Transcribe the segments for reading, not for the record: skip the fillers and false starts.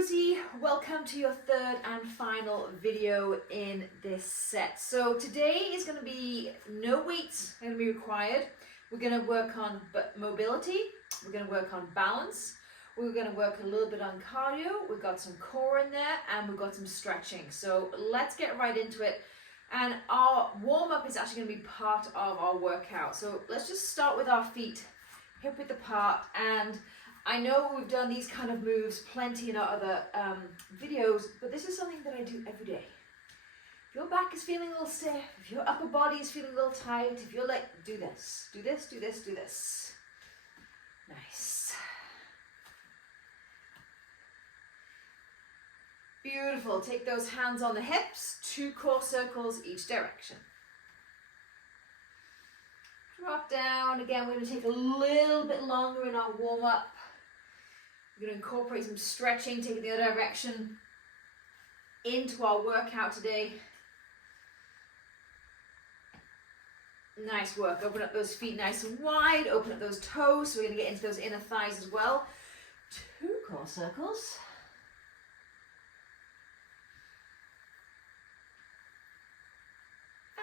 Rosie, welcome to your third and final video in this set. So today is going to be no weights going to be required. We're going to work on mobility, we're going to work on balance, we're going to work a little bit on cardio, we've got some core in there, and we've got some stretching. So let's get right into it. And our warm-up is actually going to be part of our workout. So let's just start with our feet hip width apart. And I know we've done these kind of moves plenty in our other videos, but this is something that I do every day. If your back is feeling a little stiff, if your upper body is feeling a little tight, if you're like, do this, do this, do this, do this. Nice. Beautiful. Take those hands on the hips, 2 core circles each direction. Drop down. Again, we're going to take a little bit longer in our warm-up. We're going to incorporate some stretching, taking the other direction into our workout today. Nice work. Open up those feet nice and wide. Open up those toes. So we're going to get into those inner thighs as well. 2 core circles.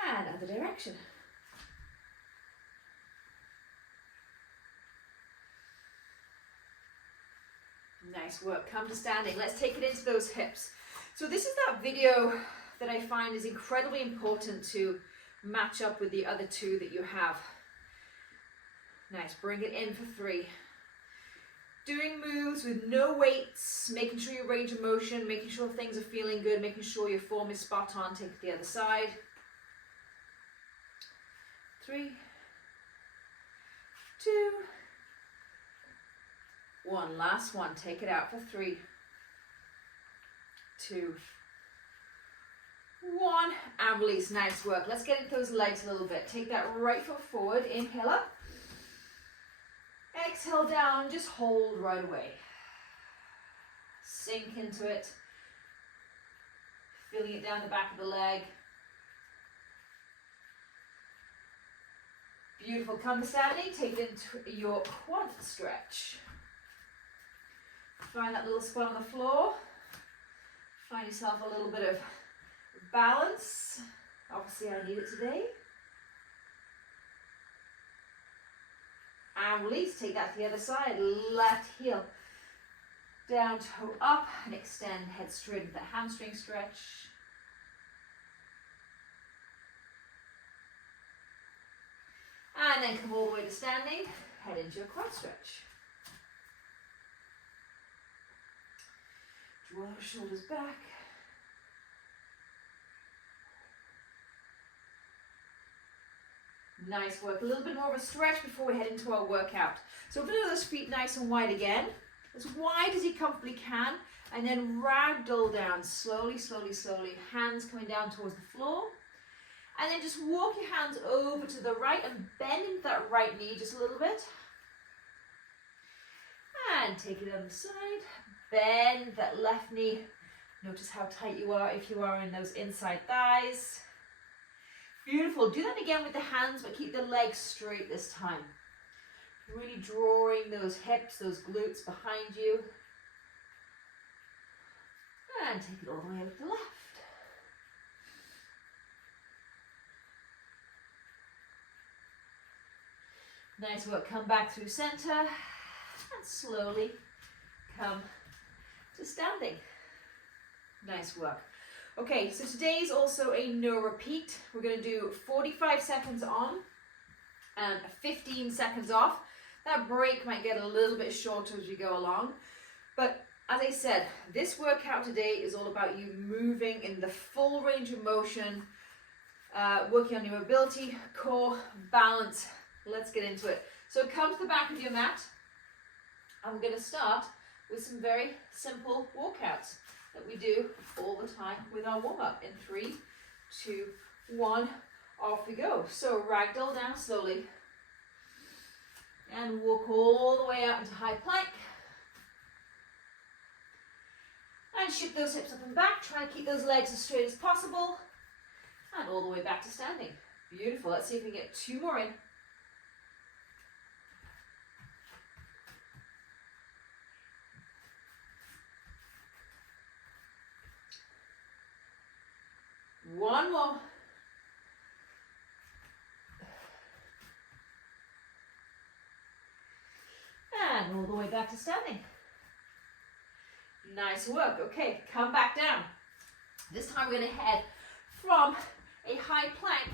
And other direction. Nice work. Come to standing. Let's take it into those hips. So this is that video that I find is incredibly important to match up with the other 2 that you have. Nice. Bring it in for 3. Doing moves with no weights, making sure your range of motion, making sure things are feeling good, making sure your form is spot on. Take it to the other side. 3, 2, 1. Last one. Take it out for 3, 2, 1. And release. Nice work. Let's get into those legs a little bit. Take that right foot forward. Inhale up. Exhale down. Just hold right away. Sink into it. Feeling it down the back of the leg. Beautiful. Come to standing. Take it into your quad stretch. Find that little spot on the floor. Find yourself a little bit of balance. Obviously, I need it today. And release. Take that to the other side. Left heel down, toe up, and extend. Head straight into the hamstring stretch. And then come all the way to standing. Head into your quad stretch. Draw those shoulders back. Nice work. A little bit more of a stretch before we head into our workout. So open those feet nice and wide again. As wide as you comfortably can. And then ragdoll down. Slowly, slowly, slowly. Hands coming down towards the floor. And then just walk your hands over to the right and bend into that right knee just a little bit. And take it on the side. Bend that left knee. Notice how tight you are if you are in those inside thighs. Beautiful. Do that again with the hands, but keep the legs straight this time. Really drawing those hips, those glutes behind you. And take it all the way over to the left. Nice work. Come back through center and slowly come to standing. Nice work. Okay, so today is also a no repeat. We're going to do 45 seconds on and 15 seconds off. That break might get a little bit shorter as we go along. But as I said, this workout today is all about you moving in the full range of motion, working on your mobility, core, balance. Let's get into it. So come to the back of your mat. And we're going to start with some very simple walkouts that we do all the time with our warm-up. In 3, 2, 1, off we go. So ragdoll down slowly. And walk all the way out into high plank. And shift those hips up and back. Try and keep those legs as straight as possible. And all the way back to standing. Beautiful. Let's see if we can get 2 more in. One more. And all the way back to standing. Nice work. Okay, come back down. This time we're going to head from a high plank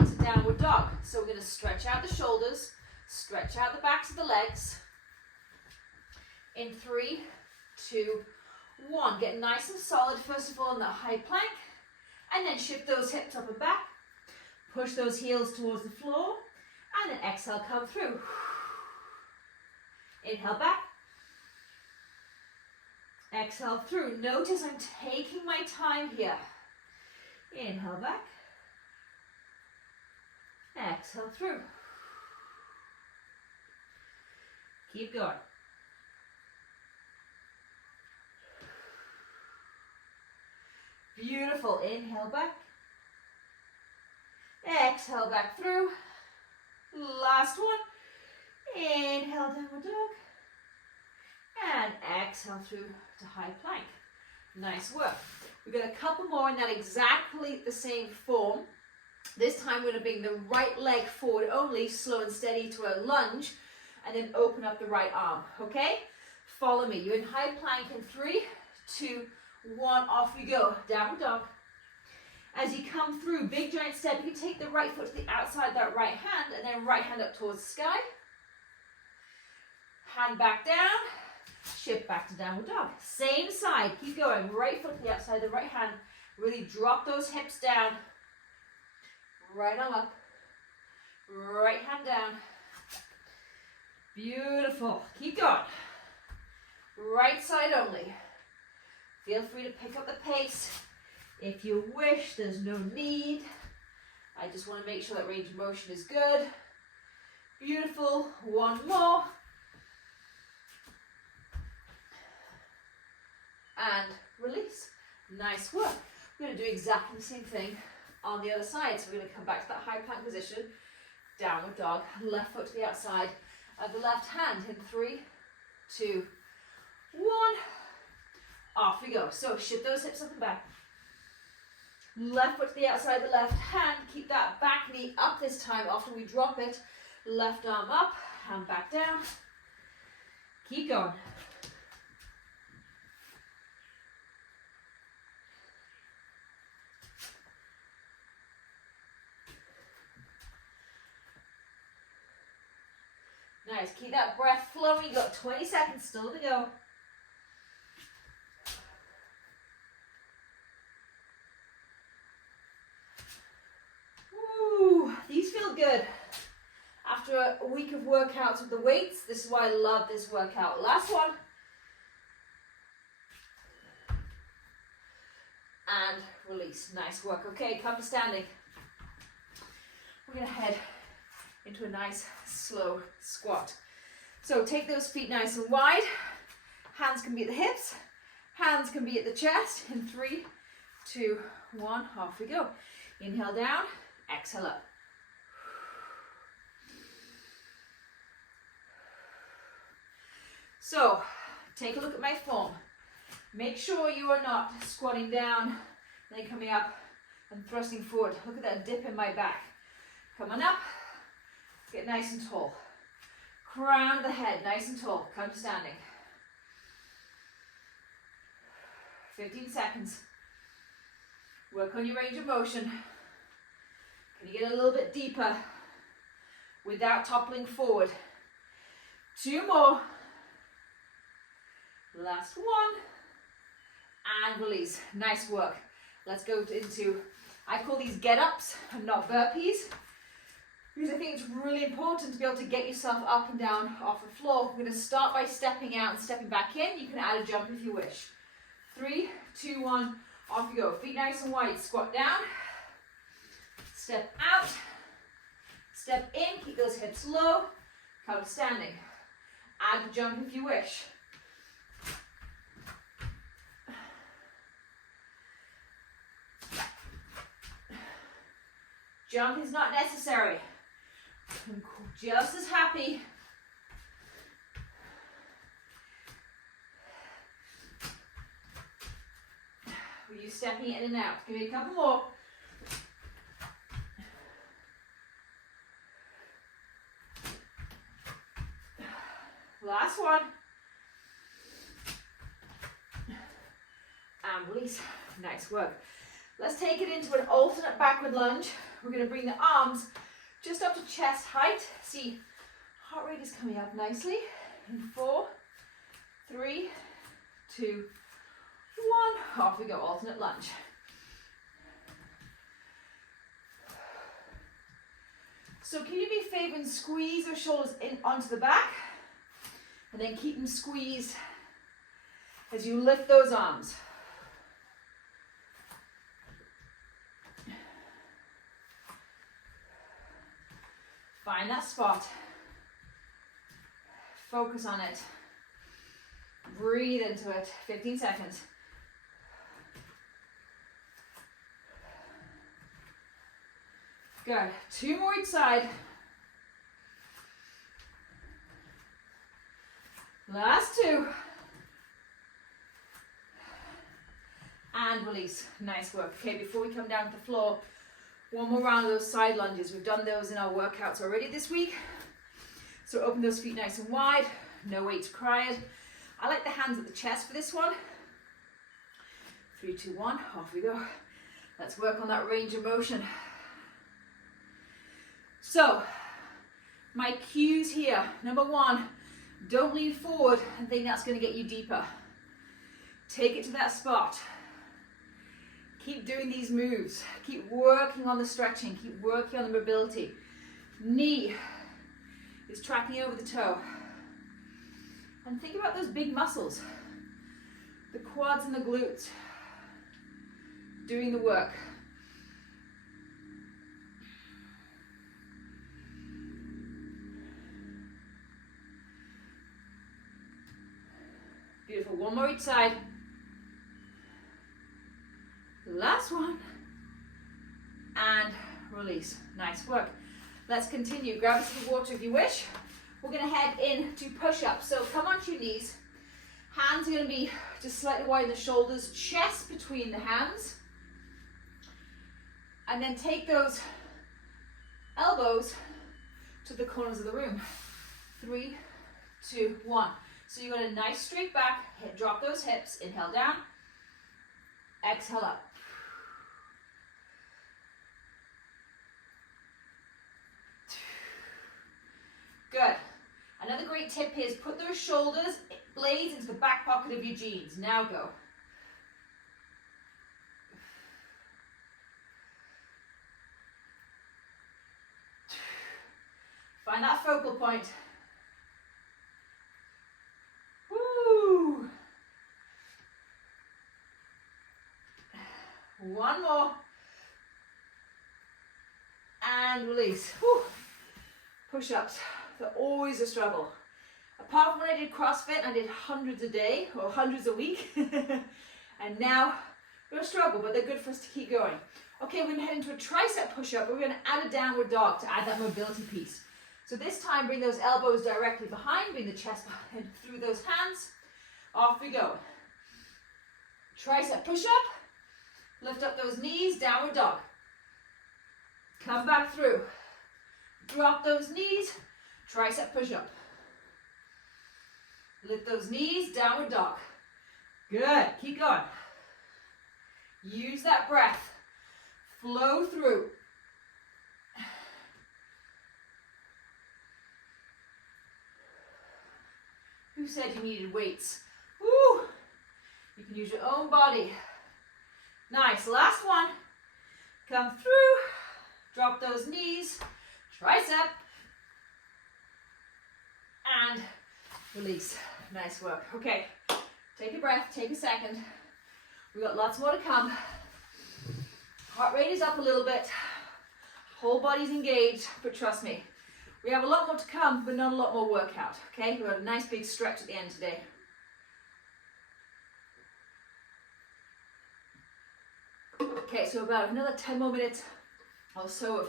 into downward dog. So we're going to stretch out the shoulders, stretch out the backs of the legs. In 3, 2, 1. Get nice and solid first of all in that high plank, and then shift those hips up and back. Push those heels towards the floor, and then exhale, come through. Inhale back. Exhale through. Notice I'm taking my time here. Inhale back. Exhale through. Keep going. Beautiful. Inhale back. Exhale back through. Last one. Inhale, downward dog. And exhale through to high plank. Nice work. We've got a couple more in that exactly the same form. This time we're going to bring the right leg forward only, slow and steady to a lunge, and then open up the right arm, okay? Follow me. You're in high plank in 3, 2, 1, off we go. Downward dog. As you come through, big giant step, you can take the right foot to the outside of that right hand, and then right hand up towards the sky. Hand back down. Shift back to downward dog. Same side. Keep going. Right foot to the outside of the right hand. Really drop those hips down. Right arm up. Right hand down. Beautiful. Keep going. Right side only. Feel free to pick up the pace. If you wish, there's no need. I just want to make sure that range of motion is good. Beautiful. One more. And release. Nice work. We're going to do exactly the same thing on the other side. So we're going to come back to that high plank position. Downward dog. Left foot to the outside of the left hand in 3, 2, 1. Off we go. So shift those hips up and back. Left foot to the outside of the left hand. Keep that back knee up this time. After we drop it, left arm up, hand back down. Keep going. Nice. Keep that breath flowing. You've got 20 seconds still to go. These feel good. After a week of workouts with the weights, this is why I love this workout. Last one. And release. Nice work. Okay, come to standing. We're going to head into a nice slow squat. So take those feet nice and wide. Hands can be at the hips. Hands can be at the chest. In 3, 2, 1. Off we go. Inhale down. Exhale up. So, take a look at my form. Make sure you are not squatting down, then coming up and thrusting forward. Look at that dip in my back. Come on up. Get nice and tall. Crown of the head, nice and tall. Come to standing. 15 seconds. Work on your range of motion. Can you get a little bit deeper without toppling forward? 2 more. Last one. And release. Nice work. Let's go into, I call these get-ups and not burpees, because I think it's really important to be able to get yourself up and down off the floor. We're going to start by stepping out and stepping back in. You can add a jump if you wish. 3, 2, 1. Off you go. Feet nice and wide. Squat down. Step out. Step in. Keep those hips low. Come to standing. Add the jump if you wish. Jump is not necessary. I'm just as happy with you stepping in and out. Give me a couple more. and release. Nice work. Let's take it into an alternate backward lunge. We're going to bring the arms just up to chest height. See, heart rate is coming up nicely. In 4, 3, 2, 1. Off we go, alternate lunge. So can you do me a favor and squeeze those shoulders in onto the back, and then keep them squeezed as you lift those arms. Find that spot. Focus on it. Breathe into it. 15 seconds. Good. 2 more each side. Last 2. And release. Nice work. Okay, before we come down to the floor, one more round of those side lunges. We've done those in our workouts already this week. So open those feet nice and wide. No weights required. I like the hands at the chest for this one. 3, 2, 1. Off we go. Let's work on that range of motion. So, my cues here. Number 1, don't lean forward and think that's going to get you deeper. Take it to that spot. Keep doing these moves. Keep working on the stretching. Keep working on the mobility. Knee is tracking over the toe. And think about those big muscles. The quads and the glutes. Doing the work. Beautiful. One more each side. Last one. And release. Nice work. Let's continue. Grab a sip of water if you wish. We're going to head into push-ups. So come onto your knees. Hands are going to be just slightly wide in the shoulders. Chest between the hands. And then take those elbows to the corners of the room. 3, 2, 1. So you got a nice straight back, drop those hips, inhale down, exhale up. Good. Another great tip is put those shoulders, blades into the back pocket of your jeans. Now go. Find that focal point. Woo! One more. And release. Whew. Push-ups. They're always a struggle. Apart from when I did CrossFit, I did hundreds a day or hundreds a week. And now they're a struggle, but they're good for us to keep going. Okay, we're going to head into a tricep push-up. We're going to add a downward dog to add that mobility piece. So this time, bring those elbows directly behind, bring the chest behind through those hands. Off we go. Tricep push-up. Lift up those knees, downward dog. Come back through. Drop those knees, tricep push-up. Lift those knees, downward dog. Good, keep going. Use that breath. Flow through. Who said you needed weights? Woo! You can use your own body. Nice, last one. Come through, drop those knees, tricep, and release. Nice work. Okay, take a breath, take a second. We've got lots more to come. Heart rate is up a little bit. Whole body's engaged, but trust me, we have a lot more to come, but not a lot more workout. Okay, we've got a nice big stretch at the end today. Okay, so about another 10 more minutes or so of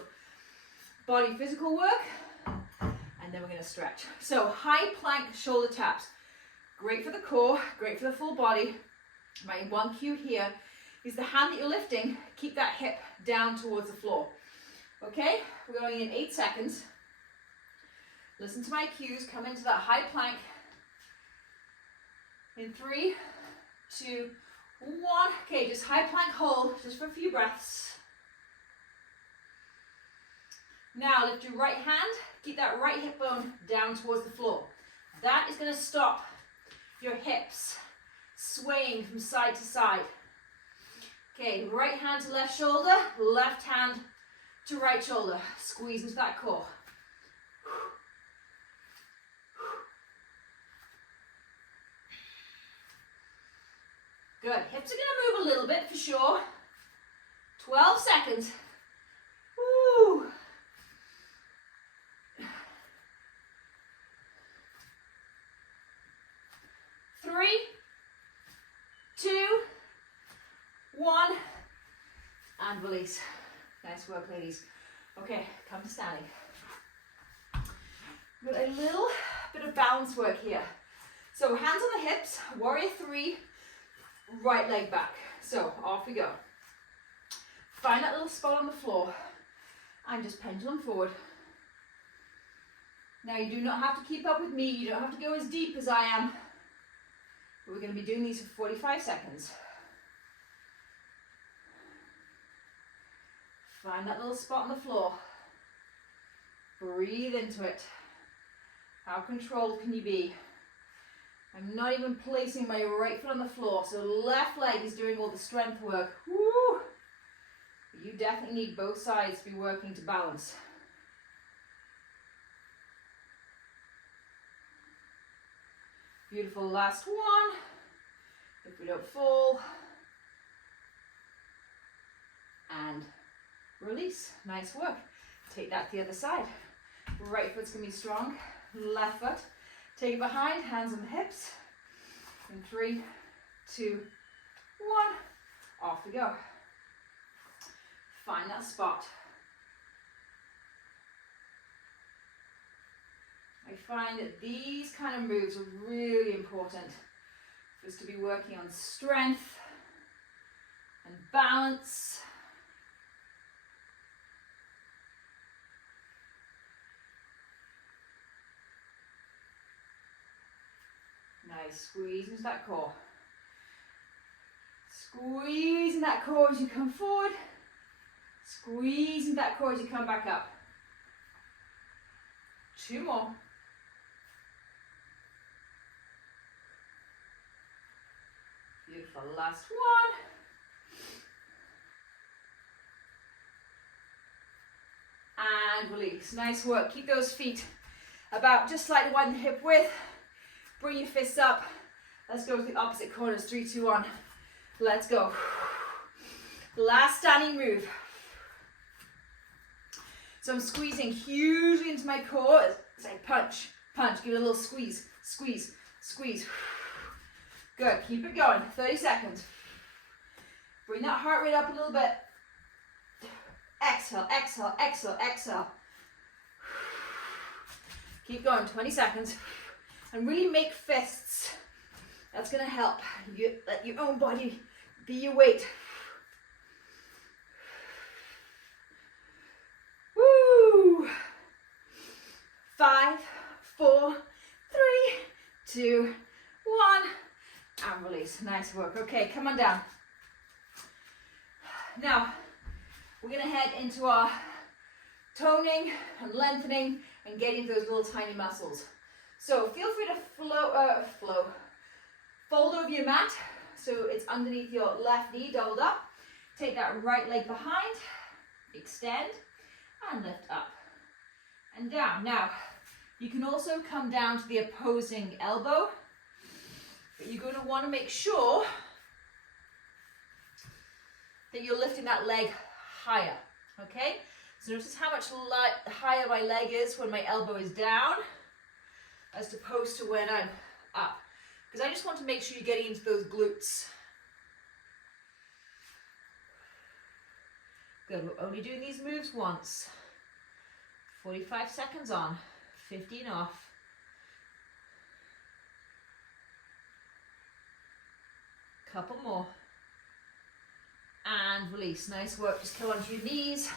body physical work, and then we're going to stretch. So high plank shoulder taps. Great for the core, great for the full body. My one cue here is the hand that you're lifting, keep that hip down towards the floor. Okay, we're going in 8 seconds. Listen to my cues, come into that high plank. In 3, 2, one. Okay, just high plank hold, just for a few breaths. Now lift your right hand, keep that right hip bone down towards the floor. That is going to stop your hips swaying from side to side. Okay, right hand to left shoulder, left hand to right shoulder. Squeeze into that core. Good. Hips are going to move a little bit for sure. 12 seconds. Woo. Three, two, one, and release. Nice work, ladies. Okay, come to standing. We've got a little bit of balance work here. So hands on the hips, warrior three, right leg back. So off we go. Find that little spot on the floor and just pendulum forward. Now you do not have to keep up with me. You don't have to go as deep as I am. We're going to be doing these for 45 seconds. Find that little spot on the floor. Breathe into it. How controlled can you be? I'm not even placing my right foot on the floor, so left leg is doing all the strength work. Woo! But you definitely need both sides to be working to balance. Beautiful, last one. If we don't fall. And release. Nice work. Take that to the other side. Right foot's going to be strong. Left foot. Take it behind, hands on the hips. In 3, 2, 1. Off we go. Find that spot. I find that these kind of moves are really important for us to be working on strength and balance. Nice, squeeze into that core. Squeeze in that core as you come forward. Squeeze into that core as you come back up. 2 more. Beautiful, last one. And release, nice work. Keep those feet about just slightly widen the hip width. Bring your fists up. Let's go to the opposite corners. 3, 2, 1. Let's go. Last standing move. So I'm squeezing hugely into my core. It's like punch, punch. Give it a little squeeze, squeeze, squeeze. Good. Keep it going. 30 seconds. Bring that heart rate up a little bit. Exhale, exhale, exhale, exhale. Keep going. 20 seconds. And really make fists. That's going to help you let your own body be your weight. Woo! 5, 4, 3, 2, 1. And release. Nice work. Okay, come on down. Now, we're going to head into our toning and lengthening and getting those little tiny muscles. So feel free to fold over your mat so it's underneath your left knee, doubled up. Take that right leg behind, extend, and lift up and down. Now, you can also come down to the opposing elbow, but you're going to want to make sure that you're lifting that leg higher, okay? So notice how much higher my leg is when my elbow is down, as opposed to when I'm up. Because I just want to make sure you're getting into those glutes. Good, we're only doing these moves once. 45 seconds on, 15 off. Couple more. And release, nice work. Just come onto your knees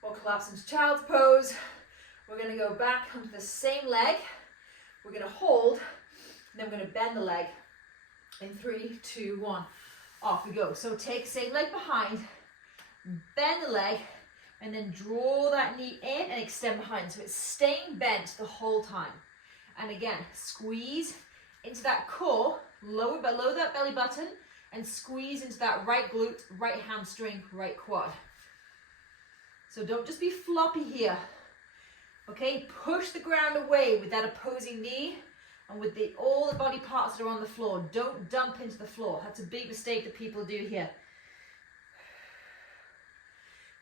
or collapse into child's pose. We're gonna go back onto the same leg. We're gonna hold, and then we're gonna bend the leg in 3, 2, 1. Off we go. So take same leg behind, bend the leg, and then draw that knee in and extend behind. So it's staying bent the whole time. And again, squeeze into that core, lower below that belly button, and squeeze into that right glute, right hamstring, right quad. So don't just be floppy here. Okay, push the ground away with that opposing knee and with all the body parts that are on the floor. Don't dump into the floor. That's a big mistake that people do here.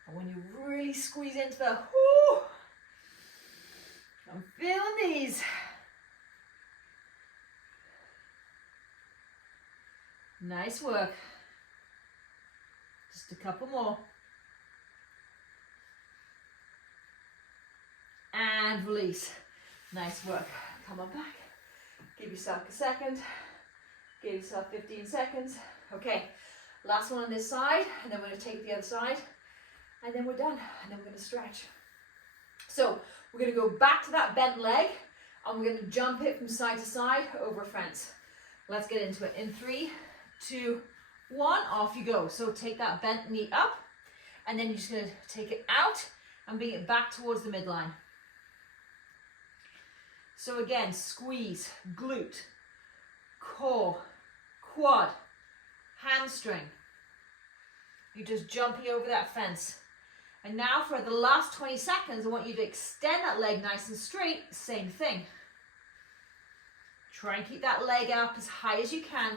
And when you really squeeze into the, whoo, I'm feeling these. Nice work. Just a couple more. And release. Nice work. Come on back. Give yourself a second. Give yourself 15 seconds. Okay, last one on this side, and then we're going to take the other side, and then we're done, and then we're going to stretch. So we're going to go back to that bent leg, and we're going to jump it from side to side over a fence. Let's get into it. In 3, 2, 1, off you go. So take that bent knee up, and then you're just going to take it out and bring it back towards the midline. So again, squeeze, glute, core, quad, hamstring. You're just jumping over that fence. And now for the last 20 seconds, I want you to extend that leg nice and straight. Same thing. Try and keep that leg up as high as you can,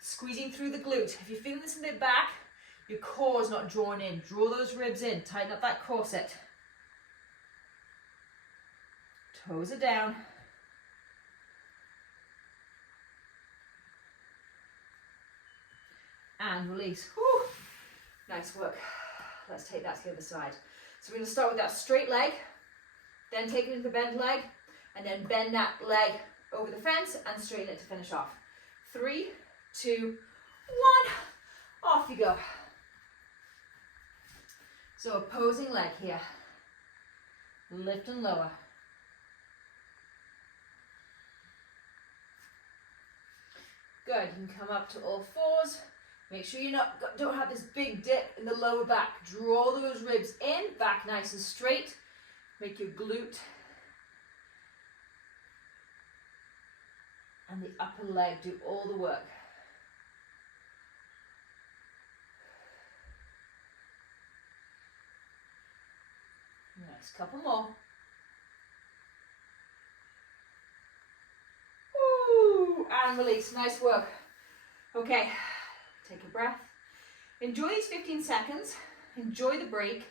squeezing through the glute. If you're feeling this in the back, your core is not drawn in. Draw those ribs in. Tighten up that corset. Toes are down. And release. Whew. Nice work. Let's take that to the other side. So we're going to start with that straight leg, then take it into the bent leg, and then bend that leg over the fence and straighten it to finish off. 3, 2, 1. Off you go. So opposing leg here. Lift and lower. Good. You can come up to all fours. Make sure you don't have this big dip in the lower back. Draw those ribs in, back nice and straight. Make your glute and the upper leg do all the work. Nice, couple more. Ooh, and release, nice work. Okay. Take a breath. Enjoy these 15 seconds. Enjoy the break.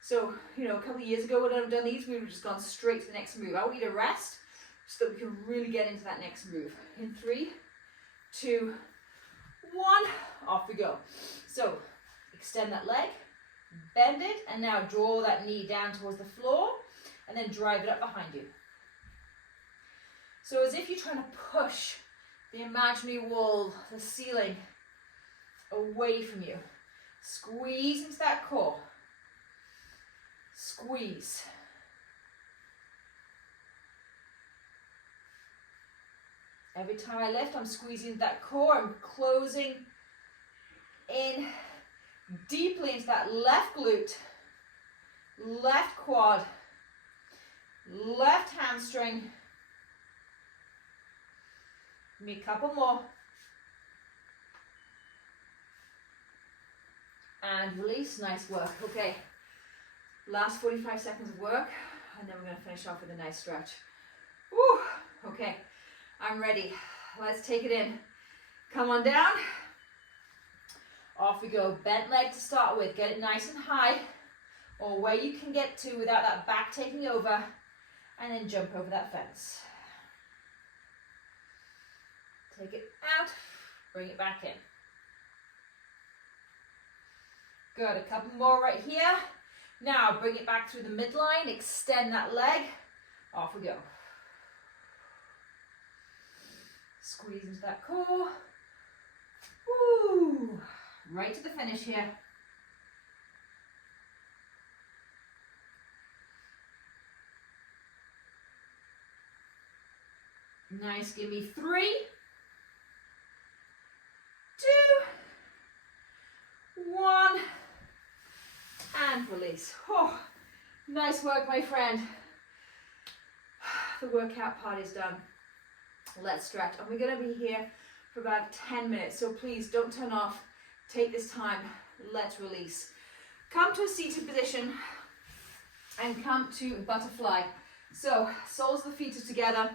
So, a couple of years ago when I've done these, we would have just gone straight to the next move. I want you to rest so that we can really get into that next move. In 3, 2, 1, off we go. So, extend that leg, bend it, and now draw that knee down towards the floor, and then drive it up behind you. So as if you're trying to push the imaginary wall, the ceiling, away from you. Squeeze into that core. Squeeze. Every time I lift, I'm squeezing that core. I'm closing in deeply into that left glute, left quad, left hamstring. Give me a couple more. And release, nice work. Okay, last 45 seconds of work, and then we're going to finish off with a nice stretch. Woo, okay, I'm ready. Let's take it in. Come on down. Off we go. Bent leg to start with. Get it nice and high, or where you can get to without that back taking over, and then jump over that fence. Take it out, bring it back in. Good, a couple more right here. Now bring it back through the midline, extend that leg, off we go. Squeeze into that core. Woo! Right to the finish here. Nice, give me 3, 2, release. Oh, nice work, my friend. The workout part is done. Let's stretch. And we're going to be here for about 10 minutes. So please don't turn off. Take this time. Let's release. Come to a seated position and come to butterfly. So soles of the feet are together.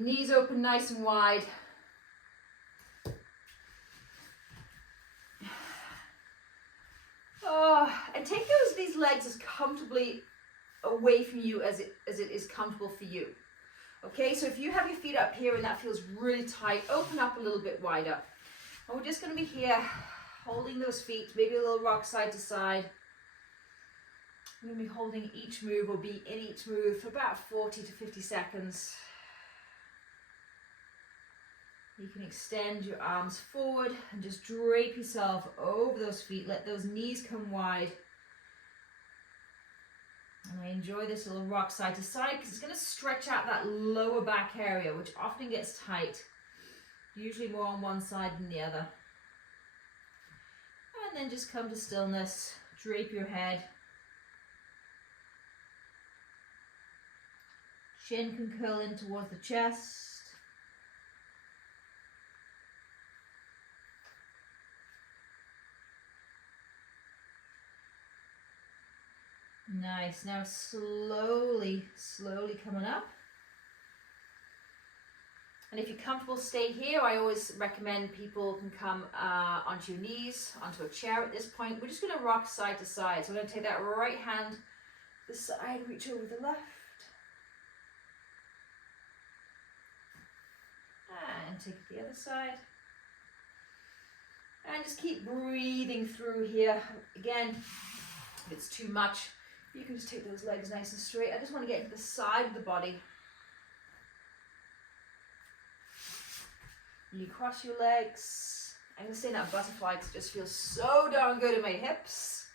Knees open nice and wide. Oh, and take these legs as comfortably away from you as it is comfortable for you. Okay, so if you have your feet up here and that feels really tight, open up a little bit wider. And we're just going to be here holding those feet, maybe a little rock side to side. We're going to be holding each move or be in each move for about 40 to 50 seconds. You can extend your arms forward and just drape yourself over those feet. Let those knees come wide. And I enjoy this little rock side to side because it's going to stretch out that lower back area, which often gets tight. Usually more on one side than the other. And then just come to stillness. Drape your head. Chin can curl in towards the chest. Nice. Now slowly coming up. And if you're comfortable, stay here. I always recommend people can come onto your knees, onto a chair at this point. We're just going to rock side to side. So I'm going to take that right hand to the side, reach over the left. And take it the other side. And just keep breathing through here. Again, if it's too much, you can just take those legs nice and straight. I just want to get into the side of the body. You cross your legs. I'm going to stay in that butterfly because it just feels so darn good in my hips.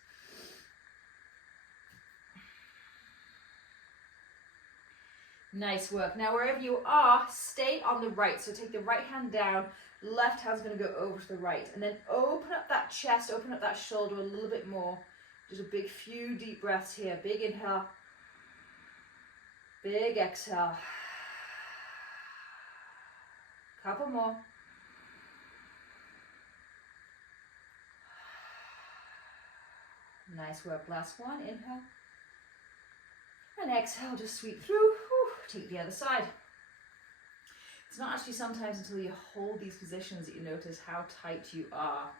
Nice work. Now wherever you are, stay on the right. So take the right hand down. Left hand's going to go over to the right. And then open up that chest, open up that shoulder a little bit more. Just a big few deep breaths here. Big inhale. Big exhale. Couple more. Nice work. Last one. Inhale. And exhale. Just sweep through. Whew. Take the other side. It's not actually sometimes until you hold these positions that you notice how tight you are.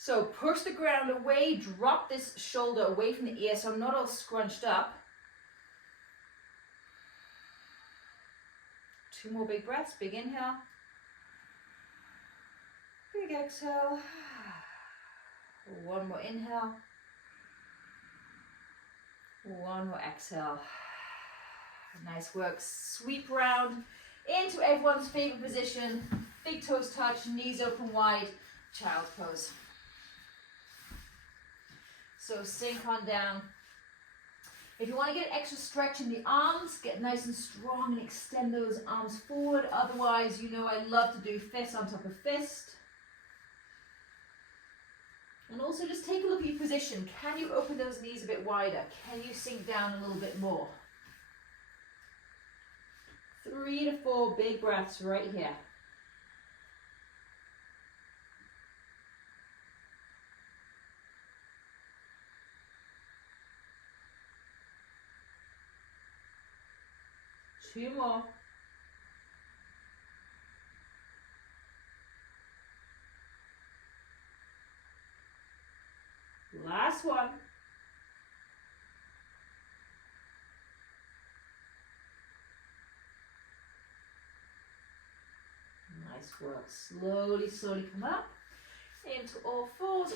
So push the ground away, drop this shoulder away from the ear so I'm not all scrunched up. 2 more big breaths, big inhale. Big exhale. 1 more inhale. 1 more exhale. Nice work. Sweep round into everyone's favorite position. Big toes touch, knees open wide, child's pose. So sink on down. If you want to get extra stretch in the arms, get nice and strong and extend those arms forward. Otherwise, you know I love to do fist on top of fist. And also just take a look at your position. Can you open those knees a bit wider? Can you sink down a little bit more? 3 to 4 big breaths right here. Two more. Last one. Nice work. Slowly come up. Into all fours,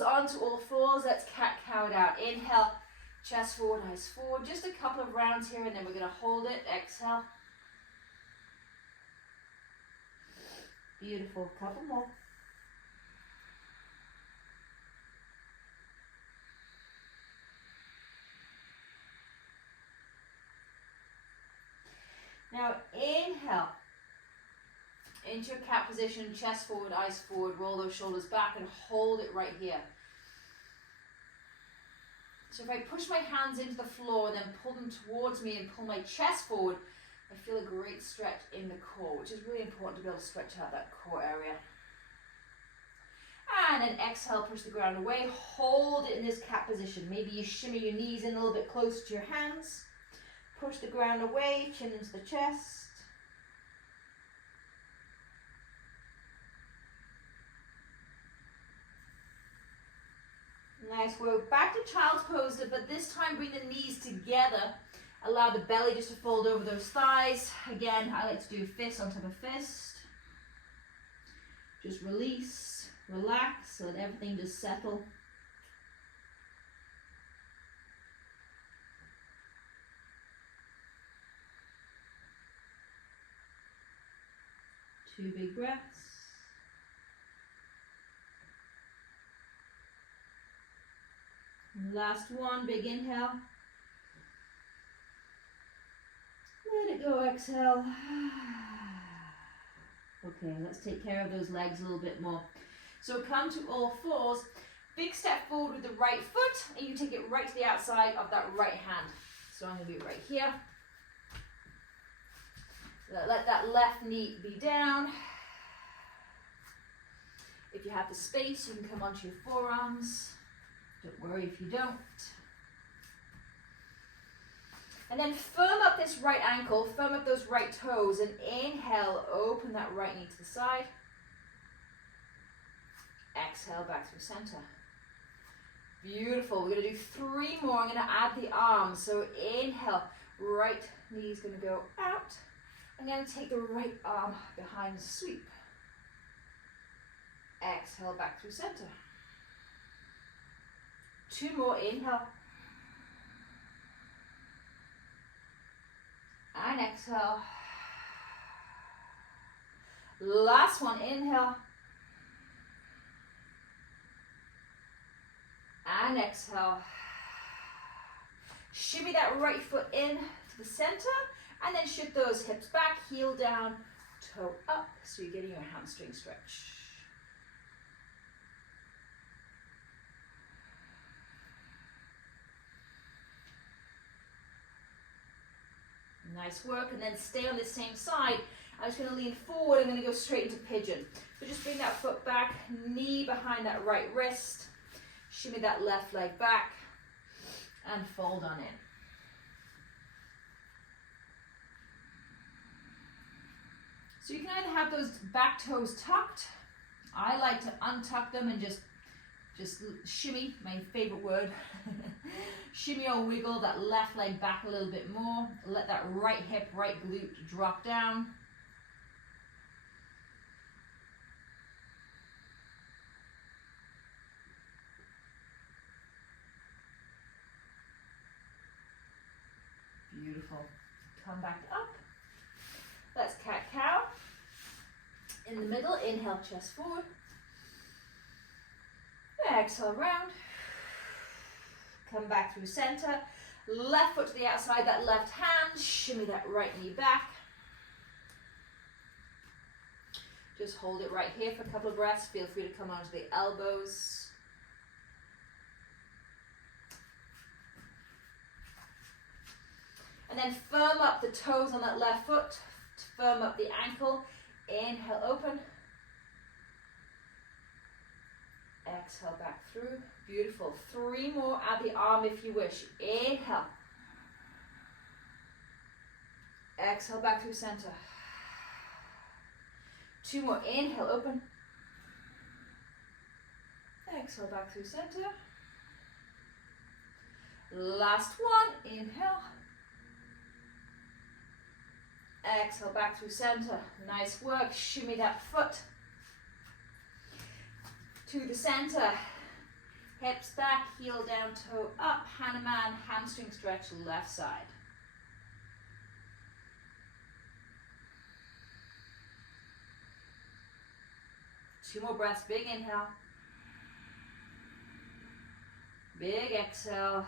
onto all fours. Let's cat-cow it out. Inhale. Chest forward, eyes forward. Just a couple of rounds here and then we're going to hold it. Exhale. Beautiful. Couple more. Now inhale. Into your cat position, chest forward, eyes forward, roll those shoulders back and hold it right here. So if I push my hands into the floor and then pull them towards me and pull my chest forward, I feel a great stretch in the core, which is really important to be able to stretch out that core area. And then exhale, push the ground away, hold it in this cat position. Maybe you shimmy your knees in a little bit closer to your hands. Push the ground away, chin into the chest. Nice work. Back to child's pose, but this time bring the knees together. Allow the belly just to fold over those thighs. Again, I like to do fist on top of fist. Just release, relax, let everything just settle. Two big breaths. Last one, big inhale. Let it go, exhale. Okay, let's take care of those legs a little bit more. So come to all fours, big step forward with the right foot, and you take it right to the outside of that right hand. So I'm going to do it right here. Let that left knee be down. If you have the space, you can come onto your forearms. Don't worry if you don't. And then firm up this right ankle, firm up those right toes, and inhale, open that right knee to the side. Exhale, back through center. Beautiful. We're going to do 3 more. I'm going to add the arms. So inhale, right knee is going to go out. I'm going to take the right arm behind the sweep. Exhale, back through center. 2 more, inhale. And exhale. Last one, inhale. And exhale. Shimmy that right foot in to the center, and then shift those hips back, heel down, toe up, so you're getting your hamstring stretch. Nice work, and then stay on the same side. I'm just going to lean forward. I'm going to go straight into pigeon. So just bring that foot back, knee behind that right wrist. Shimmy that left leg back and fold on in. So you can either have those back toes tucked. I like to untuck them and just shimmy, my favorite word. Shimmy or wiggle that left leg back a little bit more. Let that right hip, right glute drop down. Beautiful. Come back up. Let's cat-cow. In the middle, inhale, chest forward. Exhale, round. Come back through center. Left foot to the outside, that left hand. Shimmy that right knee back. Just hold it right here for a couple of breaths. Feel free to come onto the elbows. And then firm up the toes on that left foot. Firm up the ankle. Inhale, open. Exhale, back through. Beautiful. 3 more. Add the arm if you wish. Inhale. Exhale, back through center. 2 more. Inhale, open. Exhale, back through center. Last one. Inhale. Exhale, back through center. Nice work. Shimmy that foot to the center. Hips back, heel down, toe up. Hanuman, hamstring stretch, left side. Two more breaths. Big inhale. Big exhale.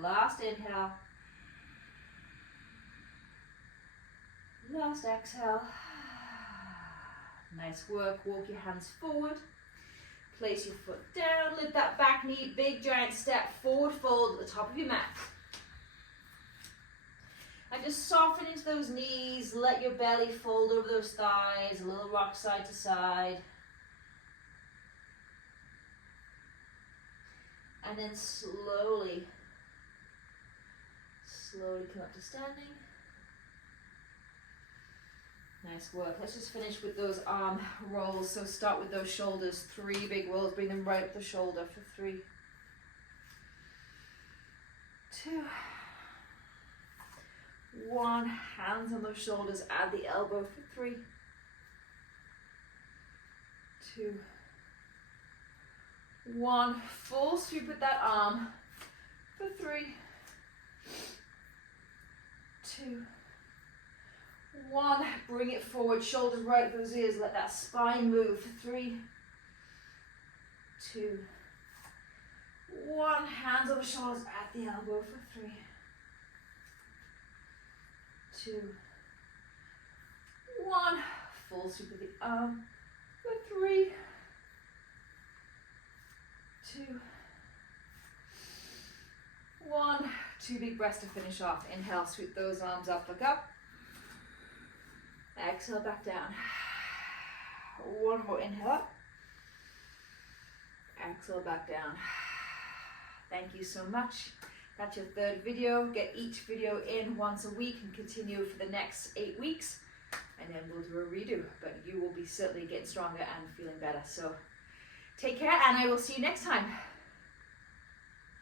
Last inhale. Last exhale. Nice work. Walk your hands forward. Place your foot down. Lift that back knee. Big giant step forward fold at the top of your mat. And just soften into those knees. Let your belly fold over those thighs. A little rock side to side. And then slowly come up to standing. Nice work. Let's just finish with those arm rolls. So start with those shoulders. 3 big rolls. Bring them right up the shoulder for 3, 2, 1. Hands on those shoulders. Add the elbow for 3, 2, 1. Full sweep with that arm for 3, 2, 1. Bring it forward, shoulders right at those ears. Let that spine move for 3, 2, 1. Hands on the shoulders at the elbow for 3, 2, 1. Full sweep with the arm for 3, 2, 1. 2 big breaths to finish off. Inhale, sweep those arms up, look up. Exhale, back down. 1 more inhale up. Exhale, back down. Thank you so much. That's your 3rd video. Get each video in once a week and continue for the next 8 weeks. And then we'll do a redo. But you will be certainly getting stronger and feeling better. So take care, and I will see you next time.